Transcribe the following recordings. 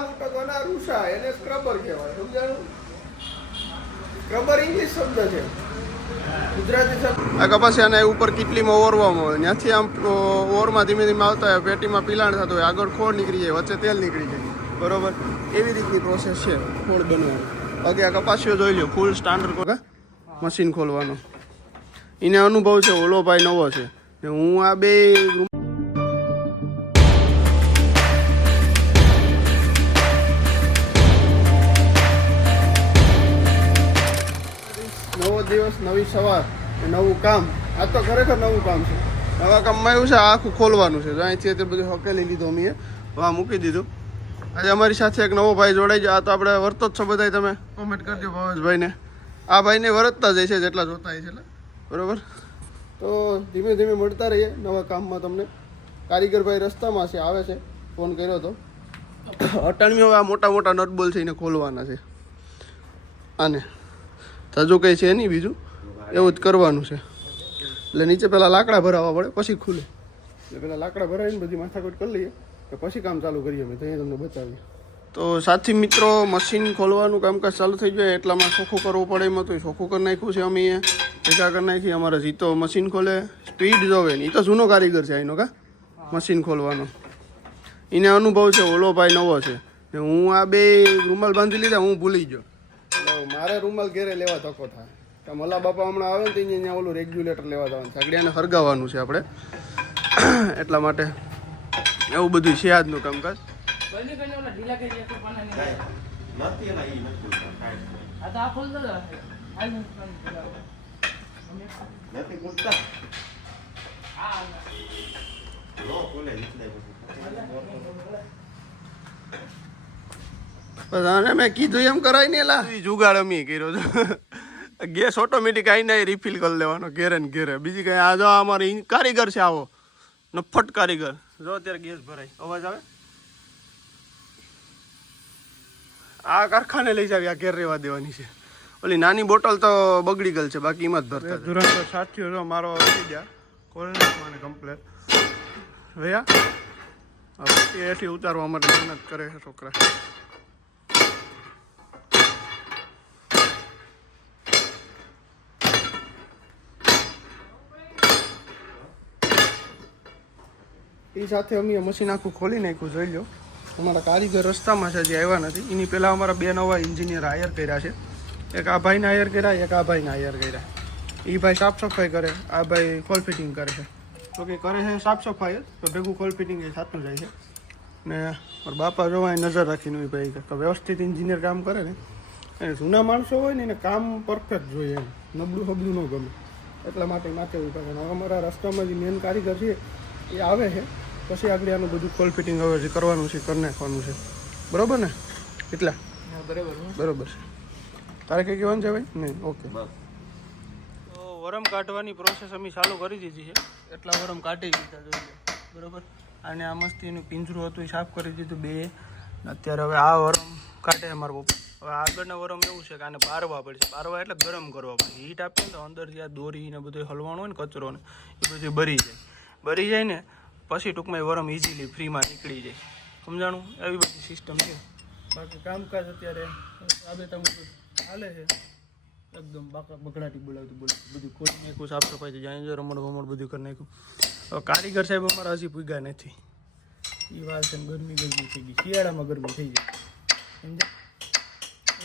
મોટો કોના રૂષા એને સ્ક્રબર કહેવાય, સમજાણું? સ્ક્રબર ઇંગ્લિશ શબ્દ છે, ગુજરાતી શબ્દ. આ કપાસિયાને ઉપર કેટલીમાં ઓરવામાં આવે, ત્યાંથી આમ ઓરમાં ધીમે ધીમે આવતા હોય, પેટીમાં પિલાણ થતું હોય, આગળ ખોળ નીકળી જાય, વચ્ચે તેલ નીકળી જાય, બરોબર? એવી રીતની પ્રોસેસ છે ખોળ બનવાની. બાકી આ કપાસિયો જોઈ લો, ફૂલ સ્ટાન્ડર્ડ મશીન ખોલવાનો. એને અનુભવ છે, ઓલો ભાઈ નવો છે. હું આ બે નવો દિવસ, નવી સવાર, નવું કામ. આ તો ખરેખર નવું કામ છે. નવા કામમાં એવું છે, આખું ખોલવાનું છે. અહીંથી અત્યારે બધું હકેલી લીધું અમે, વાહ મૂકી દીધું. આજે અમારી સાથે એક નવો ભાઈ જોડાઈ જાય. આ તો આપણે વર્તો જ છો બધા, તમે કોમેન્ટ કરજો ભાવેશભાઈને. આ ભાઈને વરતતા જાય છે જેટલા જોતા હોય છે, એટલે બરોબર. તો ધીમે ધીમે મળતા રહીએ નવા કામમાં તમને. કારીગરભાઈ રસ્તામાં છે, આવે છે, ફોન કર્યો હતો. અટાણમી હવે આ મોટા મોટા નટબોલ છે એને ખોલવાના છે. આને હજુ કંઈ છે નહીં, બીજું એવું જ કરવાનું છે. એટલે નીચે પહેલાં લાકડા ભરાવવા પડે, પછી ખુલે. એટલે પહેલાં લાકડા ભરાવીને બધી માથાકૂટ કરી લઈએ, તો પછી કામ ચાલુ કરીએ. અમે તો અહીંયા તમને બતાવીએ. તો સાથી મિત્રો, મશીન ખોલવાનું કામકાજ ચાલુ થઈ જાય એટલામાં ચોખ્ખું કરવું પડે. એમાં તો ચોખ્ખું કરી નાખ્યું છે અમે, ભેગા કરી નાખી. અમારે જીતો મશીન ખોલે, સ્પીડ જોવે ને. એ તો જૂનો કારીગર છે એનો, કા મશીન ખોલવાનો. એને અનુભવ છે, ઓલો ભાઈ નવો છે. હું આ બે રૂમાલ બાંધી લીધા, હું ભૂલી ગયો. મારે રૂમાલ ઘેરે લેવા ધક્કો થાય. તો મલા બાપા હમણાં આવે ને તો અહીંયા ઓલું રેગ્યુલેટર લેવા જવાનું છે, આગળ એને હરગાવવાનું છે આપણે. એટલા માટે એવું બધું છે આજનું કામકાજ. મેં કીધું એમ કરાય ને, એલા જુગાડ અમી કર્યો છે. ગેસ ઓટોમેટિક આવીને રિફિલ કરી લેવાનો ઘેરે ને ઘેરે. બીજી કઈ આ જો અમારી કારીગર છે, આવો નફટ કારીગર. જો અત્યારે ગેસ ભરાય, અવાજ આવે. આ કારખાને લઈ જાવી, આ ઘેર રહેવા દેવાની છે. ઓલી નાની બોટલ તો બગડી ગયેલ છે, બાકી એમાં જ ભરતા. ધુરંધર સાથીઓ જો મારો આવી ગયા કોલને કમ્પ્લેટ ભૈયા. એથી ઉતારવા માટે મહેનત કરે છે છોકરા. એ સાથે અમે મશીન આખું ખોલી નાખ્યું, જોઈ લો. અમારા કારીગર રસ્તામાં છે, હજી આવ્યા નથી. એની પહેલાં અમારા બે નવા એન્જિનિયર હાયર કર્યા છે. એક આ ભાઈને હાયર કર્યા, એક આ ભાઈને હાયર કર્યા. એ ભાઈ સાફ સફાઈ કરે, આ ભાઈ ખોલ ફિટિંગ કરે છે. તો કે કરે છે સાફ સફાઈ જ, તો ભેગું ખોલ ફિટિંગ એ થતું જાય છે. ને મારા બાપા જોવા નજર રાખીને એ ભાઈ તો વ્યવસ્થિત એન્જિનિયર કામ કરે ને. એ જૂના માણસો હોય ને એને કામ પરફેક્ટ જોઈએ, એમ નબળું હબલું ન ગમે. એટલા માટે માથે ઉભા કરે. અમારા રસ્તામાં જે મેન કારીગર છે એ આવે છે, પછી આગળ આનું બધું ખોલ ફિટિંગ હવે જે કરવાનું છે કરી નાખવાનું છે. બરોબર ને? કેટલા બરોબર છે. તારે કંઈ કહેવાનું છે ભાઈ? નહીં, ઓકે. તો વરમ કાઢવાની પ્રોસેસ અમે ચાલુ કરી દીધી છે. એટલા વરમ કાઢી દીધા જોઈએ, બરોબર. અને આ મસ્તીનું પિંજરું હતું એ સાફ કરી દીધું બે. અત્યારે હવે આ વરમ કાઢે અમારા પપ્પા. હવે આગળના વરમ એવું છે કે આને બારવા પડશે. બારવા એટલે ગરમ કરવા પડે. હીટ આપીએ ને તો અંદરથી આ દોરી ને બધું હલવાનું હોય ને, કચરો ને એ બધું ભરી જાય ને પછી ટૂંકમાં એ વરમ ઇઝીલી ફ્રીમાં નીકળી જાય. સમજાણું? એવી બધી સિસ્ટમ છે. બાકી કામકાજ અત્યારે રાબેતા મુજબ ચાલે છે. એકદમ બગડાટી બોલાવતું બધું ખોલી નાખ્યું, સાફ સફાઈ થઈ જાય, રમણ ભમણ બધું કરી નાખ્યું. હવે કારીગર સાહેબ અમારા હજી પૂગ્યા નથી. એ વાર છે, ગરમી થઈ ગઈ. શિયાળામાં ગરમી થઈ જાય, સમજ્યા?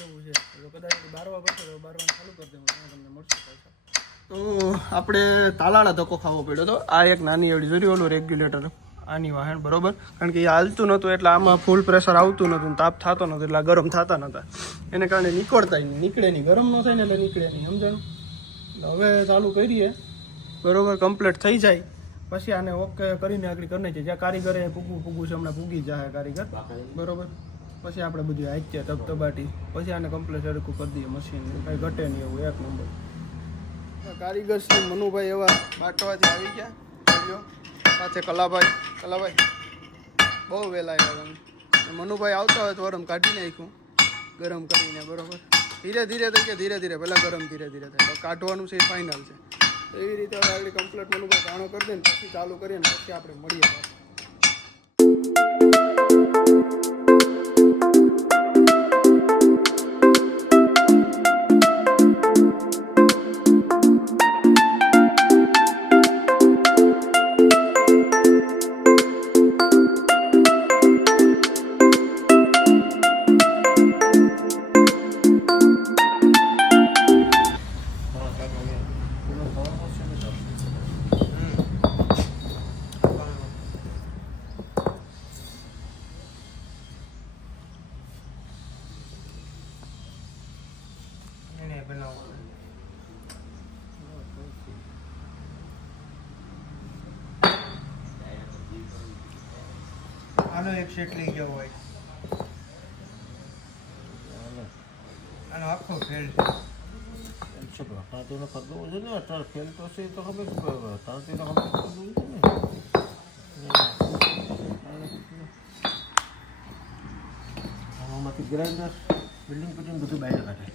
એવું છે. તો કદાચ બારવા પડશે તો બારવાનું ચાલુ કરી દેવું, તમને મળશે પાછા. તો આપણે તાલાળા ધક્કો ખાવો પડ્યો હતો. આ એક નાની એવડી જોરી ઓલું રેગ્યુલેટર આની વાહન, બરોબર. કારણ કે એ હાલતું નહોતું એટલે આમાં ફૂલ પ્રેશર આવતું નહોતું, તાપ થતો નહોતો, એટલે ગરમ થતા નહોતા. એને કારણે નીકળતા નહીં, નીકળે નહીં. ગરમ ન થાય ને એટલે નીકળે નહીં, સમજાણું? હવે ચાલુ કરીએ, બરોબર. કમ્પ્લીટ થઈ જાય પછી આને ઓકે કરીને આગળ કરી નાખીએ. જ્યાં કારીગરે પૂગવું છે હમણાં પૂગી જાય કારીગર, બરોબર. પછી આપણે બધું હાંચીએ તબતબાટી, પછી આને કમ્પ્લીટ સરખું કરી દઈએ મશીન. કાંઈ ઘટે નહીં, એવું એક નંબર. કારીગર શ્રી મનુભાઈ એવા બાટવાથી આવી ગયા. સાથે કલાભાઈ બહુ વહેલા આવ્યા તમે. મનુભાઈ આવતા હોય તો વરમ કાઢી નાખ્યું ગરમ કરીને, બરોબર. ધીરે ધીરે થઈ ગયા, ધીરે ધીરે પહેલાં ગરમ ધીરે ધીરે થાય. કાઢવાનું છે એ ફાઇનલ છે. એવી રીતે હવે આગળ કમ્પ્લીટ મનુભાઈ જાણો કરી દે ને પછી ચાલુ કરીએ ને પછી આપણે મળીએ. આનો એક સેટ લઈ જવો હોય, આનો આખો ફેલ છે. તાંતીનો કરવો છે ને અત્યારે ફેલ તો છે તો ખબર પડે. તાંતીનો ખબર કરવું છે ને આમાંથી ગ્રાઇન્ડર બિલ્ડિંગ પછી બધું બહાર કાઢે.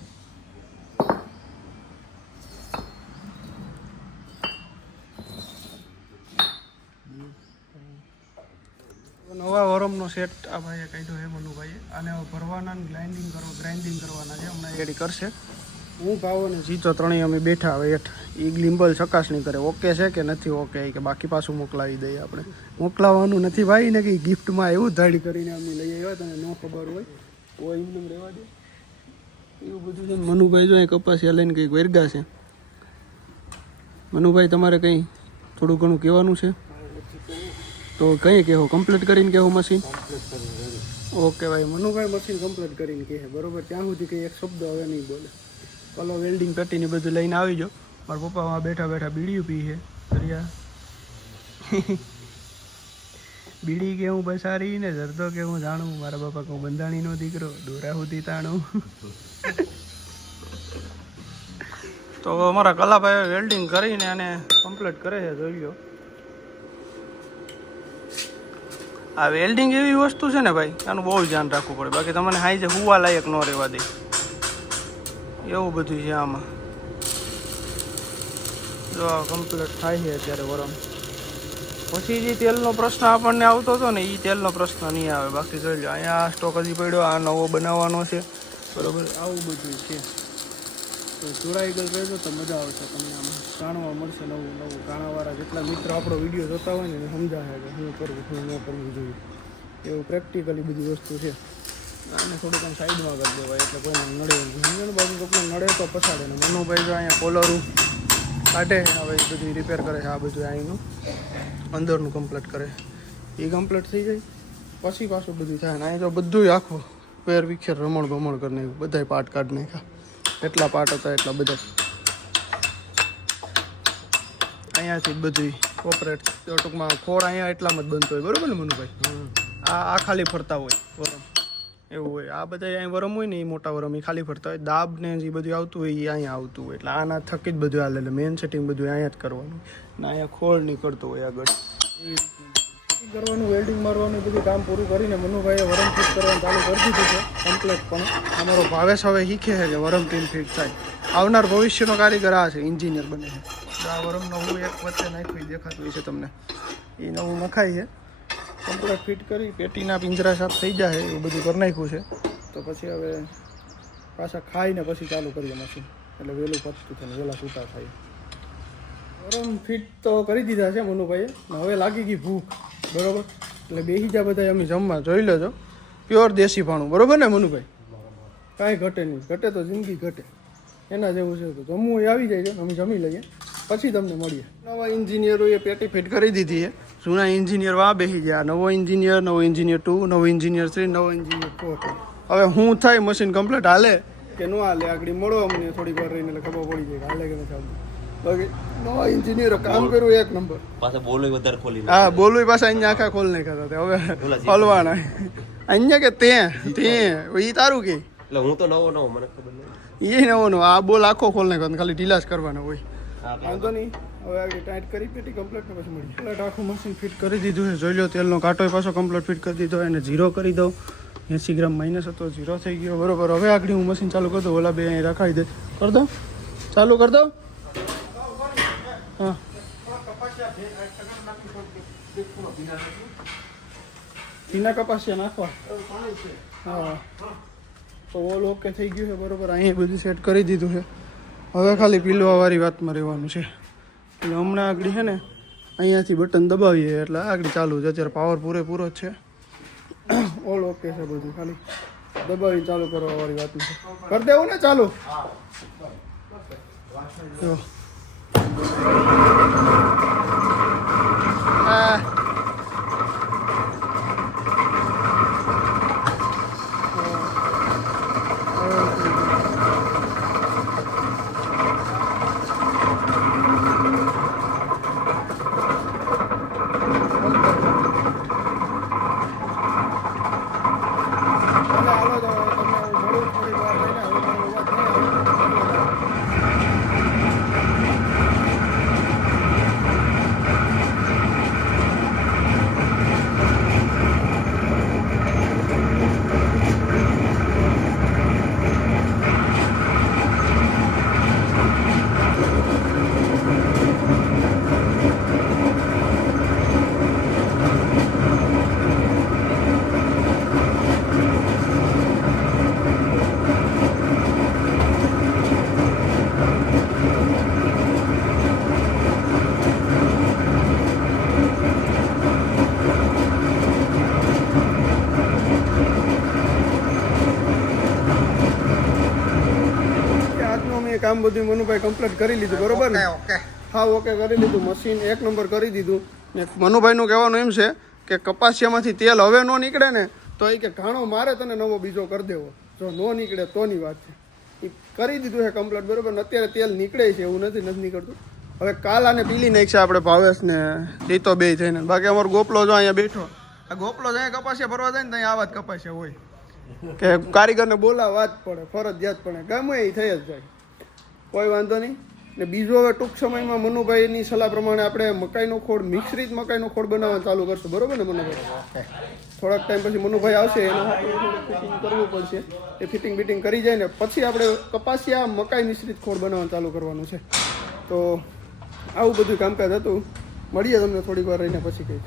નવા વરમનો સેટ આ ભાઈએ કાઢ્યો છે મનુભાઈએ. આને હવે ભરવાના ગ્રાઇન્ડિંગ કરવાના છે, હમણાં એડી કરશે. હું ભાવો ને જીતો ત્રણેય અમે બેઠા હવે હેઠ. એ ગ્લિમ્બલ ચકાસણી કરે ઓકે છે કે નથી ઓકે, કે બાકી પાછું મોકલાવી દઈએ આપણે. મોકલાવાનું નથી ભાઈ ને, કે ગિફ્ટમાં એવું ધાડી કરીને અમે લઈ આવ્યા, તને ન ખબર હોય કોઈ એમને રહેવા દે એવું બધું છે. મનુભાઈ જો અહીં કપાસિયા લઈને કંઈક વેરગા છે. મનુભાઈ તમારે કંઈ થોડું ઘણું કહેવાનું છે તો કંઈ કહેવો, કમ્પ્લીટ કરીને કહેવું મશીન? ઓકે ભાઈ, મનુભાઈ મશીન કમ્પ્લીટ કરીને કહે બરોબર. ત્યાં સુધી કંઈ એક શબ્દ હવે નહીં બોલે. કલો વેલ્ડિંગ પેટીને બધું લઈને આવી જાઓ. મારા પપ્પા બેઠા બેઠા બીડીયું પી છે દરિયા. બીડી કે હું બસારી ને જરદો કે હું જાણું, મારા બાપા કહું બંધાણીનો દીકરો દોરા સુધી તાણું. તો અમારા કલાભાઈ વેલ્ડિંગ કરીને અને કમ્પ્લીટ કરે છે, જોઈ લો. આ વેલ્ડિંગ એવી વસ્તુ છે ને ભાઈ, આનું બહુ ધ્યાન રાખવું પડે, બાકી તમને હાઈ છે હુવા લાયક ન રહેવા દે એવું બધું છે આમાં. જો કમ્પ્લીટ થાય છે અત્યારે વરમ. પછી જે તેલનો પ્રશ્ન આપણને આવતો હતો ને, એ તેલનો પ્રશ્ન નહીં આવે. બાકી જોઈ લો અહીંયા સ્ટોક હજી પડ્યો, આ નવો બનાવવાનો છે બરાબર. આવું બધું છે. તો જોડાઈ ગયેલ રહેજો તો મજા આવશે તમને, આમાં જાણવા મળશે નવું નવું. જાણવાવાળા જેટલા મિત્ર આપણો વિડીયો જોતા હોય ને એને સમજાવે કે શું કરવું શું ન કરવું જોઈએ. એવું પ્રેક્ટિકલી બધી વસ્તુ છે. આને થોડુંક આમ સાઈડમાં કરી દેવાય એટલે કોઈને નડે સમજણ બાજુ કોઈને નડે તો પછાડે ને. મનુભાઈ જો અહીંયા કોલરું કાઢે, હવે એ બધું રિપેર કરે છે. આ બધું અહીંનું અંદરનું કમ્પ્લીટ કરે, એ કમ્પ્લીટ થઈ જાય પછી પાછું બધું થાય. ને અહીં તો બધું આખું પેર વિખેર રમણ ગમણ કરી નાખ્યું, બધાય પાર્ટ કાઢી નાખ્યા. એટલા પાર્ટ હતા એટલા બધા. અહીંયાથી જ બધું કોપરેટ ટૂંકમાં ખોળ અહીંયા એટલામાં જ બનતો હોય બરાબર ને મનુભાઈ? આ ખાલી ફરતા હોય વરમ એવું હોય. આ બધા અહીં વરમ હોય ને એ મોટા વરમ એ ખાલી ફરતા હોય. દાબ ને જે બધું આવતું હોય એ અહીંયા આવતું હોય. એટલે આના થકી જ બધું હાલે. એટલે મેન સેટિંગ બધું અહીંયા જ કરવાનું ને અહીંયા ખોળ નીકળતો હોય આગળ. એવી રીતનું કરવાનું, વેલ્ડિંગ મારવાનું બધું કામ પૂરું કરીને મનુભાઈએ વરમ ફિટ કરવાનું ચાલુ કરી દીધું છે કમ્પ્લેટ. પણ અમારો ભાવેશ હવે શીખે છે કે વરમ ટીમ ફિટ થાય. આવનાર ભવિષ્યનો કારીગર આ છે, એન્જિનિયર બને છે. આ વરમ નવું એક વચ્ચે નાખ્યું દેખાતું હોય છે તમને, એ નવું નખાય છે. કમ્પ્લેટ ફિટ કરી પેટીના પિંજરા સાફ થઈ જાય એવું બધું કરી નાખ્યું છે. તો પછી હવે પાછા ખાઈને પછી ચાલુ કરીએ મશીન, એટલે વહેલું પચતું થાય ને વહેલા છૂટા થાય. વરમ ફિટ તો કરી દીધા છે મનુભાઈએ. હવે લાગી ગઈ ભૂખ બરાબર, એટલે બેસી જા બધા અમે જમવા. જોઈ લેજો પ્યોર દેશી ભાણું બરાબર ને મનુભાઈ? કાંઈ ઘટે નહીં, ઘટે તો જિંદગી ઘટે એના જેવું છે. તો જમવું એ આવી જાય છે, અમે જમી લઈએ પછી તમને મળીએ. નવા એન્જિનિયરોએ પેટી ફિટ કરી દીધી છે. જૂના એન્જિનિયર વા બેસી ગયા. નવો એન્જિનિયર 2, નવો એન્જિનિયર 3, નવો એન્જિનિયર 4. હવે હું થાય મશીન કમ્પ્લીટ હાલે કે ન હાલે આગળ મળો અમને થોડીક વાર રહીને, એટલે ખબર પડી જાય કે હાલે કે નથી હાલતું. બાકી નવા એન્જિનિયરો કામ કર્યું એક નંબર. પાછા બોલું વધારે ખોલી હા બોલું પાછા અહીંયા આખા ખોલ નાખ્યા હતા. હવે હલવાના અહીંયા કે તે એ તારું કે એટલે હું તો નવો મને ખબર નહીં. એ નવો નો આ બોલ આખો ખોલ નાખ્યો, ખાલી ઢીલા જ કરવાનો હોય. વાંધો નહીં, હવે આગળ ટાઈટ કરી પેટી કમ્પ્લીટ પછી મળીએ. કમ્પ્લીટ આખું મશીન ફિટ કરી દીધું છે. જોઈ લો તેલનો કાંટો પાછો કમ્પ્લીટ ફિટ કરી દીધો. એને 0 કરી દઉં. 80 ગ્રામ માઇનસ હતો, 0 થઈ ગયો બરોબર. હવે આગળ હું મશીન ચાલુ કરી દઉં. ઓલા બે અહીં રખાવી દે. કરી દઉં, ચાલુ કરી દઉં. હા ભીના કપાસિયા નાખવા. હા તો ઓલ ઓકે થઈ ગયું છે બરોબર. અહીં બધું સેટ કરી દીધું છે. હવે ખાલી પીલવાવાળી વાતમાં રહેવાનું છે. એટલે હમણાં આગળ છે ને અહીંયાથી બટન દબાવીએ એટલે આગળ ચાલુ છે. અત્યારે પાવર પૂરેપૂરો જ છે. ઓલ ઓકે છે બધું, ખાલી દબાવી ચાલુ કરવાવાળી વાત છે. કરી દેવું ને ચાલુ? જો કામ બધું મનુભાઈ કમ્પ્લીટ કરી લીધું બરોબર ને? ઓકે હા ઓકે કરી લીધું, મશીન એક નંબર કરી દીધું. ને મનુભાઈનું કહેવાનું એમ છે કે કપાસિયામાંથી તેલ હવે ન નીકળે ને તો એ કે ઘાણો મારે તને નવો બીજો કરી દેવો, જો ન નીકળે તોની વાત છે. એ કરી દીધું છે કમ્પ્લીટ બરોબર ને? અત્યારે તેલ નીકળે છે એવું નથી નીકળતું. હવે કાલ આને પીલી નાખશે આપણે ભાવેશ ને જીતો બે થઈને. બાકી અમારો ગોપલો જો અહીંયા બેઠો, આ ગોપલો જાય કપાસિયા ભરવા જાય ને ત્યાં આવા જ કપાસિયા હોય કે કારીગરને બોલાવવા જ પડે, ફરજિયાત પડે, ગમે એ થઈ જ જાય, કોઈ વાંધો નહીં. ને બીજું હવે ટૂંક સમયમાં મનુભાઈની સલાહ પ્રમાણે આપણે મકાઈનો ખોળ, મિશ્રિત મકાઈનો ખોળ બનાવવાનું ચાલુ કરશું બરોબર ને મનુભાઈ? થોડાક ટાઈમ પછી મનુભાઈ આવશે, એના હાથે ફિટિંગ કરવું પડશે. એ ફિટિંગ બિટિંગ કરી જાય ને પછી આપણે કપાસિયા મકાઈ મિશ્રિત ખોળ બનાવવાનું ચાલુ કરવાનું છે. તો આવું બધું કામકાજ હતું. મળીએ તમને થોડીક વાર રહીને પછી કંઈક.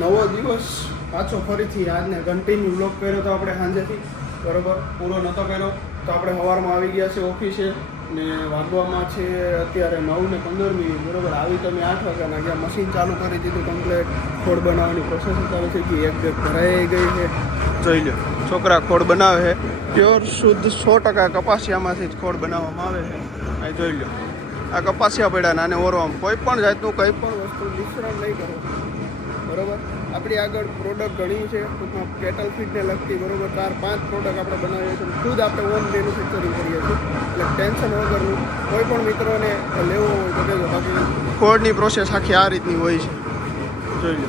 નવો દિવસ પાછો ફરીથી આજને કન્ટિન્યુ વ્લોગ કર્યો તો આપણે સાંજેથી બરોબર, પૂરો નહોતો કર્યો તો આપણે સવારમાં આવી ગયા છે ઓફિસે ને વાગવામાં છે અત્યારે 9:15 બરોબર. આવી તમે 8 વાગ્યાના ગયા, મશીન ચાલુ કરી દીધું કમ્પ્લેટ, ખોળ બનાવવાની પ્રોસેસ ચાલુ થઈ ગઈ, એક બેગ ભરાઈ ગઈ છે. જોઈ લો છોકરા ખોળ બનાવે છે, પ્યોર શુદ્ધ 100% કપાસિયામાંથી જ ખોળ બનાવવામાં આવે છે. અહીં જોઈ લો આ કપાસિયા પડ્યા ને આને ઓરવામાં કોઈ પણ જાતનું કંઈ પણ વસ્તુ મિશ્રણ નહીં કરવું બરોબર. આપણી આગળ પ્રોડક્ટ ઘણી છે ટૂંકમાં કેટલ ફીડને લગતી બરોબર. 4-5 પ્રોડક્ટ આપણે બનાવીએ છીએ, ખુદ આપણે ઓન મેન્યુફેક્ચરિંગ કરીએ છીએ એટલે ટેન્શન વગરનું. કોઈ પણ મિત્રોને લેવો હોય તો કહેજો. બાકી ખોળની પ્રોસેસ આખી આ રીતની હોય છે. જોઈ લો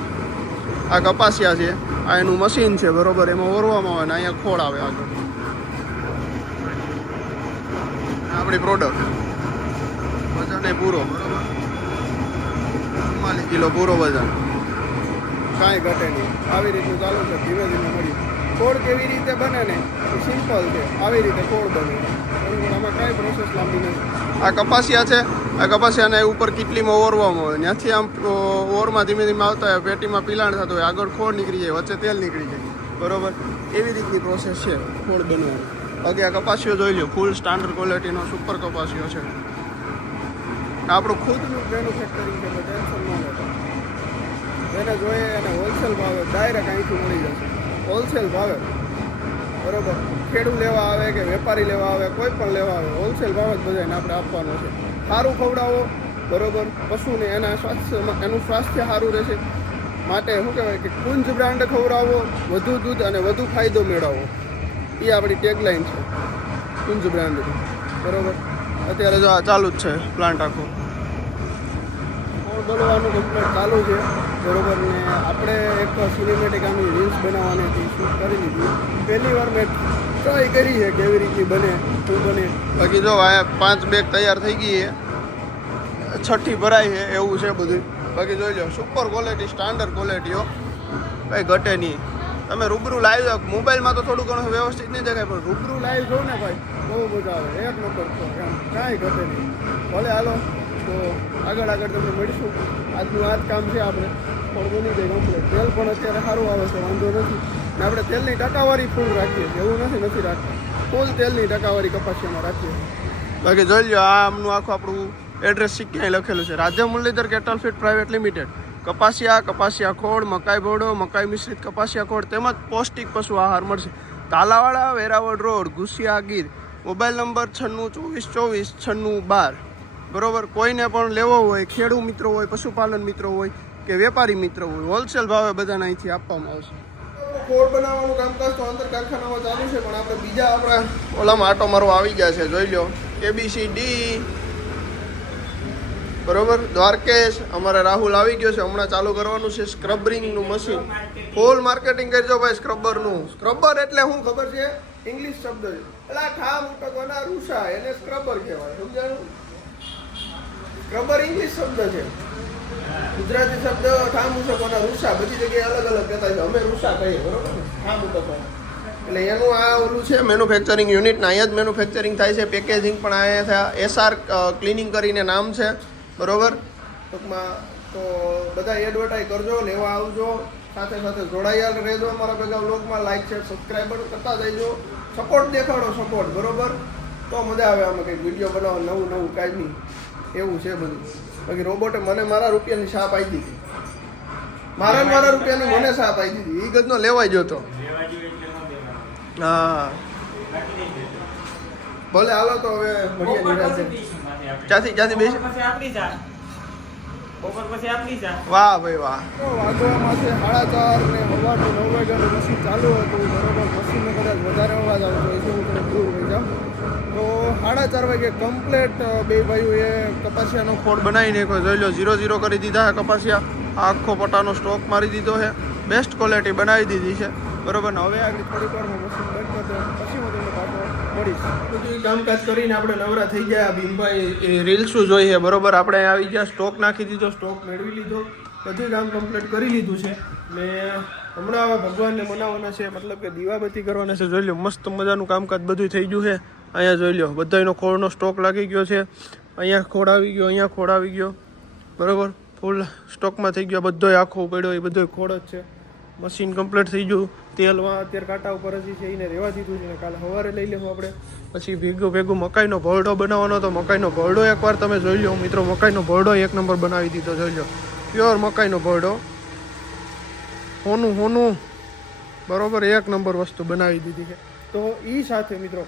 આ કપાસિયા છે, આ એનું મશીન છે બરોબર, એમાં ઓરવામાં આવે ને અહીંયા ખોળ આવે આગળ. આપણી પ્રોડક્ટ વજન એ પૂરો બરોબર, 44 કિલો પૂરો વજન, કાંઈ ઘટે નહીં. આવી રીતનું ચાલુ છે, ધીમે ધીમે મળ્યું. ખોળ કેવી રીતે બને ને એ સિમ્પલ છે, આવી રીતે ખોળ બને બરાબર. આમાં કાંઈ પ્રોસેસ લાંબી નથી. આ કપાસિયા છે, આ કપાસિયાને ઉપર કેટલીમાં ઓરવામાં હોય, ત્યાંથી આમ ઓરમાં ધીમે ધીમે આવતા હોય, પેટીમાં પિલાણ થતું હોય, આગળ ખોળ નીકળી જાય, વચ્ચે તેલ નીકળી જાય બરોબર. એવી રીતની પ્રોસેસ છે ખોળ બનવાની. બાકી આ કપાસિયો જોઈ લો, ફૂલ સ્ટાન્ડર્ડ ક્વોલિટીનો સુપર કપાસિયો છે. આપણું ખુદનું મેન્યુફેક્ચરિંગ છે, ટેન્શન ન લેતા. એને જોઈએ અને હોલસેલ ભાવે ડાયરેક્ટ અહીંથી મળી જશે, હોલસેલ ભાવે બરોબર. ખેડૂત લેવા આવે કે વેપારી લેવા આવે, કોઈ પણ લેવા આવે, હોલસેલ ભાવ જ બધાને આપણે આપવાનો છે. સારું ખવડાવો બરોબર પશુને, એનું સ્વાસ્થ્ય સારું રહેશે માટે શું કહેવાય કે કુંજ બ્રાન્ડ ખવડાવો, વધુ દૂધ અને વધુ ફાયદો મેળવો, એ આપણી ટેગલાઇન છે કુંજ બ્રાન્ડની બરોબર. અત્યારે જો આ ચાલુ જ છે પ્લાન્ટ આખો, બોલવાનું કમ્પ્લીટ ચાલુ છે બરોબર. ને આપણે એક સિનેમેટિક આની રીલ્સ બનાવવાની હતી, શૂટ કરી લીધી. પહેલી વાર મેં ટ્રાય કરી છે કેવી રીતની બને શું બને. બાકી જો આ 5 બેગ તૈયાર થઈ ગઈ છે, 6ઠ્ઠી ભરાય છે એવું છે બધું. બાકી જોઈ લો સુપર ક્વોલિટી, સ્ટાન્ડર્ડ ક્વોલિટીઓ, કંઈ ઘટે નહીં. તમે રૂબરૂ લાઈવ જાઓ, મોબાઈલમાં તો થોડું ઘણું વ્યવસ્થિત નહીં દેખાય, પણ રૂબરૂ લાઈવ જોઉં ને ભાઈ બહુ મજા આવે, એક નંબર છો એમ, કાંઈ ઘટે નહીં. ભલે હાલો તો આગળ તમને મળીશું. આજનું આ જ કામ છે આપણે, પણ બની જાય કમ્પ્લેટ. તેલ પણ અત્યારે સારું આવે છે, વાંધો નથી. ને આપણે તેલની ટકાવારી ફૂલ રાખીએ છીએ, એવું નથી રાખતા, ફૂલ તેલની ટકાવારી કપાસિયામાં રાખીએ. બાકી જોઈ લો આ આમનું આખું આપણું એડ્રેસ ક્યાંય લખેલું છે, રાજ્ય Muralidhar cattle feed private limited, કપાસિયા ખોળ, મકાઈ બોડો, મકાઈ મિશ્રિત કપાસિયા ખોળ તેમજ પૌષ્ટિક પશુ આહાર મળશે. Talavada, Veraval road, Gusiya Gir. Mobile number 9624249612 બરોબર. કોઈને પણ લેવો હોય, ખેડૂત મિત્રો હોય, પશુપાલન મિત્રો હોય કે વેપારી મિત્રો હોય, હોલસેલ ભાવે બધાને અહીંથી આપવામાં આવશે. ખોળ બનાવવાનું કામકાજ તો અંદર કારખાનામાં ચાલુ છે, પણ આપણે બીજા આપણા ઓલામાં આટો મારો આવી ગયા છે. જોઈ લો ABCD બરોબર. દ્વારકેશ, અમારે રાહુલ આવી ગયો છે, હમણાં ચાલુ કરવાનું છે સ્ક્રબરિંગનું મશીન. ફૂલ માર્કેટિંગ કરજો ભાઈ સ્ક્રબરનું. સ્ક્રબર એટલે શું ખબર છે? ઇંગ્લિશ શબ્દ છે, એટલે ઠામ ઉટકવાના રૂષા, એને સ્ક્રબર કહેવાય, સમજાયું? સ્ક્રબર ઇંગ્લિશ શબ્દ છે, ગુજરાતી શબ્દ ઠામ ઉટકવાના રૂષા, બધી જગ્યાએ અલગ અલગ કહેતા છે. અમે રૂષા કહીએ બરોબર ને, ઠામ ઉટકવાના. એટલે એનું આ ઓલું છે મેન્યુફેક્ચરિંગ યુનિટ, ને અહીંયા જ મેન્યુફેક્ચરિંગ થાય છે. પેકેજિંગ પણ અહીંયા SR ક્લિનિંગ કરીને નામ છે બરોબર. ટૂંકમાં તો બધા એડવર્ટાઈઝ કરજો, લેવા આવજો, સાથે સાથે જોડાયેલ રહેજો અમારા બધા વ્લોગમાં. લાઈક શેર સબસ્ક્રાઈબર કરતા જઈજો, સપોર્ટ દેખાડો, સપોર્ટ બરોબર. તો મજા આવે આમાં કંઈક વિડીયો બનાવવા, નવું કાંઈ નહીં એવું છે બધું. બાકી રોબોટે મને મારા રૂપિયાની સાપ આપી દીધી, મારા રૂપિયાની મને સાપ આપી દીધી, એ ગજનો લેવાઈ ગયો તો. હા ભલે હાલો તો હવે મળીએ નિરાંતે. ક્યાંથી બેસી વાહ ભાઈ વાહ. તો વાગવામાં છે 4:30 ને સવારનું 9 વાગ્યાનું મશીન ચાલુ હતું. બરોબર, મશીનનો કદાચ વધારે અવાજ આવતો હોય છે, હું થોડું દૂર વહી જાઉં. તો 4:30 વાગે કમ્પ્લેટ બે ભાઈઓએ કપાસિયાનો ખોળ બનાવી નાખ્યો. જોઈ લો 0-0 કરી દીધા છે કપાસિયા. આખો પટાનો સ્ટોક મારી દીધો છે, બેસ્ટ ક્વોલિટી બનાવી દીધી છે. બરોબર ને હવે આગળ થોડીક વારમાં મશીન બંધ કરી દઉં, પછી હું તમને પાછો મળીશ. બધું કામકાજ કરીને આપણે નવરા થઈ ગયા. ભીમભાઈ રીલ્સું જોઈએ. બરોબર, આપણે આવી ગયા, સ્ટોક નાખી દીધો, સ્ટોક મેળવી લીધો, બધું કામ કમ્પ્લીટ કરી લીધું છે. ને હમણાં હવે ભગવાનને મનાવવાના છે, મતલબ કે દીવાબત્તી કરવાના છે. જોઈ લો મસ્ત મજાનું કામકાજ બધું થઈ ગયું છે. અહીંયા જોઈ લો બધાનો ખોળનો સ્ટોક લાગી ગયો છે. અહીંયા ખોળ આવી ગયો, અહીંયા ખોળ આવી ગયો. બરોબર, ફૂલ સ્ટોકમાં થઈ ગયો. બધોય આખો પડ્યો એ બધો ખોળ જ છે. મશીન કમ્પ્લીટ થઈ ગયું. તેલમાં અત્યારે કાંટા ઉપર હજી છે, એને રહેવા દીધું છે. કાલે સવારે લઈ લેવું આપણે. પછી ભેગું મકાઈનો ભરડો બનાવવાનો. તો મકાઈનો ભરડો એકવાર તમે જોઈ લો મિત્રો. મકાઈનો ભરડો 1 નંબર બનાવી દીધો. જોઈ લો પ્યોર મકાઈનો ભરડો, હોનું. બરોબર, 1 નંબર વસ્તુ બનાવી દીધી છે. તો એ સાથે મિત્રો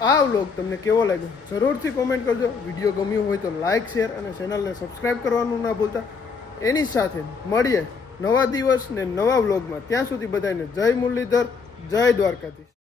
આ વ્લોગ તમને કેવો લાગ્યો જરૂરથી કોમેન્ટ કરજો. વિડીયો ગમ્યો હોય તો લાઇક, શેર અને ચેનલને સબસ્ક્રાઈબ કરવાનું ના ભૂલતા. એની સાથે મળીએ નવા દિવસ ને નવા વ્લોગમાં. ત્યાં સુધી બધાને જય મુરલીધર, જય દ્વારકાધીશ.